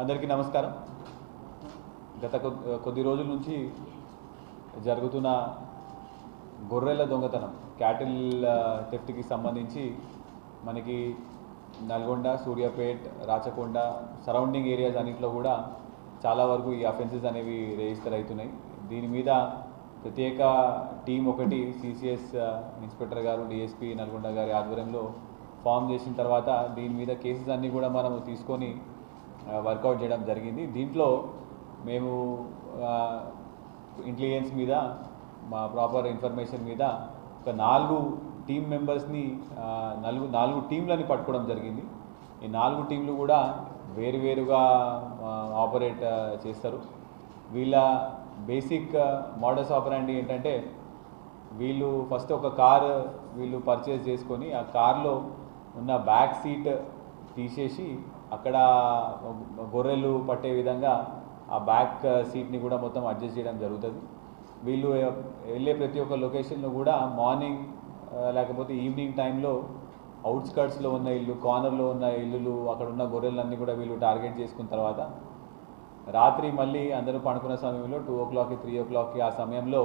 అందరికీ నమస్కారం. గత కొద్ది కొద్ది రోజుల నుంచి జరుగుతున్న గొర్రెల దొంగతనం క్యాటిల్ థెఫ్ట్కి సంబంధించి మనకి నల్గొండ సూర్యాపేట్ రాచకొండ సరౌండింగ్ ఏరియాస్ అన్నింటిలో కూడా చాలా వరకు ఈ అఫెన్సెస్ అనేవి రిజిస్టర్ అవుతున్నాయి. దీని మీద ప్రత్యేక టీం ఒకటి CCS inspector garu DSP Nalgonda గారి ఆధ్వర్యంలో ఫామ్ చేసిన తర్వాత దీని మీద కేసెస్ అన్నీ కూడా మనము తీసుకొని వర్కౌట్ చేయడం జరిగింది. దీంట్లో మేము ఇంటెలిజెన్స్ మీద మా ప్రాపర్ ఇన్ఫర్మేషన్ మీద ఒక నాలుగు టీం మెంబర్స్ని నలుగు నాలుగు టీంలని పట్టుకోవడం జరిగింది. ఈ నాలుగు టీంలు కూడా వేరువేరుగా ఆపరేట్ చేస్తారు. వీళ్ళ బేసిక్ మోడల్స్ ఆపరాండి ఏంటంటే వీళ్ళు ఫస్ట్ ఒక కార్ వీళ్ళు పర్చేస్ చేసుకొని ఆ కార్లో ఉన్న బ్యాక్ సీట్ తీసేసి అక్కడ గొర్రెలు పట్టే విధంగా ఆ బ్యాక్ సీట్ని కూడా మొత్తం అడ్జస్ట్ చేయడం జరుగుతుంది. వీళ్ళు వెళ్ళే ప్రతి ఒక్క లొకేషన్లో కూడా మార్నింగ్ uh, లేకపోతే ఈవినింగ్ టైంలో అవుట్స్కర్ట్స్లో ఉన్న ఇల్లు కార్నర్లో ఉన్న ఇల్లులు అక్కడ ఉన్న గొర్రెలన్నీ కూడా వీళ్ళు టార్గెట్ చేసుకున్న తర్వాత రాత్రి మళ్ళీ అందరూ పడుకున్న సమయంలో టూ ఓ క్లాక్కి త్రీ ఓ క్లాక్కి ఆ సమయంలో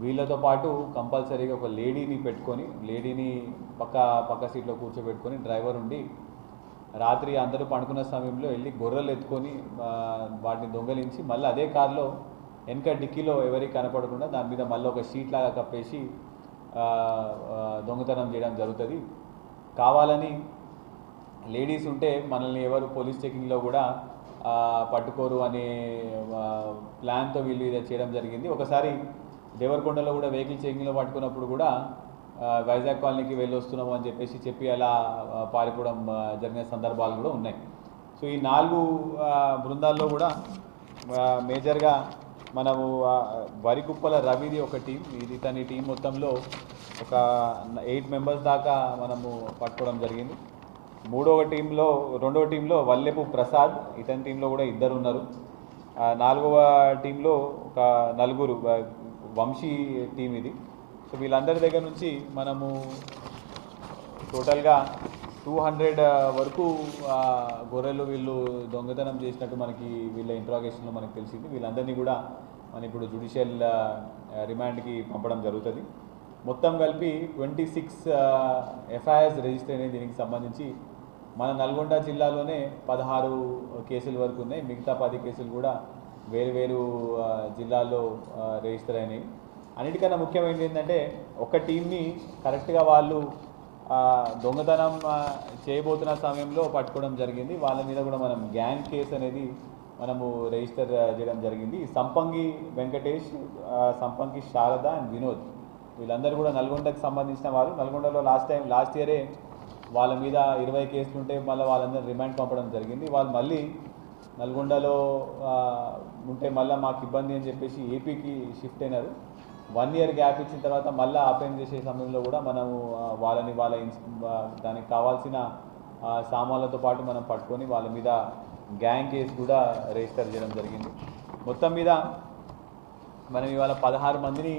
వీళ్ళతో పాటు కంపల్సరీగా ఒక లేడీని పెట్టుకొని లేడీని పక్క పక్క సీట్లో కూర్చోబెట్టుకొని డ్రైవర్ ఉండి రాత్రి అందరూ పడుకున్న సమయంలో వెళ్ళి గొర్రెలు ఎత్తుకొని వాటిని దొంగలించి మళ్ళీ అదే కార్లో వెనక డిక్కీలో ఎవరికి కనపడకుండా దాని మీద మళ్ళీ ఒక షీట్ లాగా కప్పేసి దొంగతనం చేయడం జరుగుతుంది. కావాలని లేడీస్ ఉంటే మనల్ని ఎవరు పోలీస్ చెకింగ్లో కూడా పట్టుకోరు అనే ప్లాన్తో వీళ్ళు ఇది చేయడం జరిగింది. ఒకసారి దేవరకొండలో కూడా వెహికల్ చెకింగ్లో పట్టుకున్నప్పుడు కూడా వైజాగ్ కాలనీకి వెళ్ళి వస్తున్నాము అని చెప్పేసి చెప్పి అలా పారిపోవడం జరిగిన సందర్భాలు కూడా ఉన్నాయి. సో ఈ నాలుగు బృందాల్లో కూడా మేజర్గా మనము వరికుప్పల రవిది ఒక టీం. ఇది తన టీం మొత్తంలో ఒక ఎయిట్ మెంబర్స్ దాకా మనము పట్టుకోవడం జరిగింది. మూడవ టీంలో రెండవ టీంలో వల్లెపు ప్రసాద్ ఇతని టీంలో కూడా ఇద్దరు ఉన్నారు. నాలుగవ టీంలో ఒక నలుగురు వంశీ టీం ఇది. సో వీళ్ళందరి దగ్గర నుంచి మనము టోటల్గా టూ హండ్రెడ్ వరకు గొర్రెలు వీళ్ళు దొంగతనం చేసినట్టు మనకి వీళ్ళ ఇంట్రాగేషన్లో మనకి తెలిసింది. వీళ్ళందరినీ కూడా మనం ఇప్పుడు జుడిషియల్ రిమాండ్కి పంపడం జరుగుతుంది. మొత్తం కలిపి ట్వంటీ సిక్స్ ఎఫ్ఐఆర్స్ రిజిస్టర్ అయినాయి దీనికి సంబంధించి. మన నల్గొండ జిల్లాలోనే పదహారు కేసుల వరకు ఉన్నాయి. మిగతా పది కేసులు కూడా వేరు వేరు జిల్లాల్లో రిజిస్టర్ అయినాయి. అన్నిటికన్నా ముఖ్యమైనది ఏంటంటే ఒక టీంని కరెక్ట్గా వాళ్ళు దొంగతనం చేయబోతున్న సమయంలో పట్టుకోవడం జరిగింది. వాళ్ళ మీద కూడా మనం గ్యాంగ్ కేసు అనేది మనము రిజిస్టర్ చేయడం జరిగింది. సంపంగి వెంకటేష్ సంపంగి శారద అండ్ వినోద్. వీళ్ళందరూ కూడా నల్గొండకు సంబంధించిన వారు నల్గొండలో లాస్ట్ టైం లాస్ట్ ఇయరే వాళ్ళ మీద ఇరవై కేసులు ఉంటే మళ్ళీ వాళ్ళందరూ రిమాండ్ పంపడం జరిగింది. వాళ్ళు మళ్ళీ నల్గొండలో ఉంటే మళ్ళీ మాకు ఇబ్బంది అని చెప్పేసి ఏపీకి షిఫ్ట్ అయినారు. వన్ ఇయర్ గ్యాప్ ఇచ్చిన తర్వాత మళ్ళీ ఆపెన్ చేసే సమయంలో కూడా మనము వాళ్ళని వాళ్ళ ఇన్స్ దానికి కావాల్సిన సామాన్లతో పాటు మనం పట్టుకొని వాళ్ళ మీద గ్యాంగ్ కేసు కూడా రిజిస్టర్ చేయడం జరిగింది. మొత్తం మీద మనం ఇవాళ పదహారు మందిని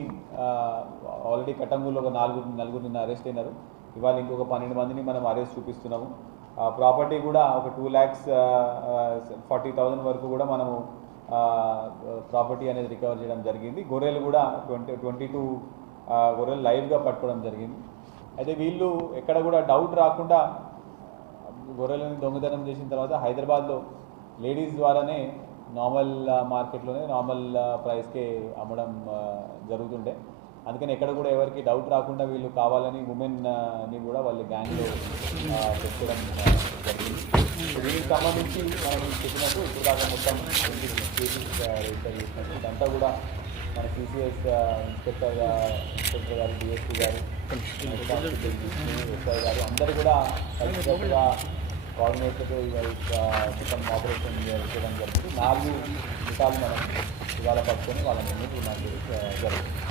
ఆల్రెడీ కటంగూరులో ఒక నాలుగు నలుగురు నిన్న అరెస్ట్ అయినారు. ఇవాళ ఇంకొక పన్నెండు మందిని మనం అరెస్ట్ చూపిస్తున్నాము. ప్రాపర్టీ కూడా ఒక టూ ల్యాక్స్ ఫార్టీ థౌజండ్ వరకు కూడా మనము ప్రాపర్టీ అనేది రికవర్ చేయడం జరిగింది. గొర్రెలు కూడా ట్వంటీ ట్వంటీ టూ గొర్రెలు లైవ్గా పట్టుకోవడం జరిగింది. అయితే వీళ్ళు ఎక్కడ కూడా డౌట్ రాకుండా గొర్రెలను దొంగతనం చేసిన తర్వాత హైదరాబాద్లో లేడీస్ ద్వారానే నార్మల్ మార్కెట్లోనే నార్మల్ ప్రైస్కే అమ్మడం జరుగుతుండే. అందుకని ఎక్కడ కూడా ఎవరికి డౌట్ రాకుండా వీళ్ళు కావాలని ఉమెన్ని కూడా వాళ్ళ గ్యాంగ్లో చెప్పడం వీళ్ళకి జరిగింది. దీనికి సంబంధించి మనం చెప్పినట్టు ఇప్పుడు దాకా మొత్తం రిజిస్టర్ చేసినట్టు. ఇదంతా కూడా మన CCS inspector inspector garu DSP garu SI garu అందరూ కూడా కలిసికట్టుగా కోఆర్డినేటర్తో ఇవాళ మొత్తం ఆపరేషన్ చేయడం జరుగుతుంది నాలుగు విషయాలు మనం ఇవాళ పట్టుకొని వాళ్ళ ముందు నాకు జరుగుతుంది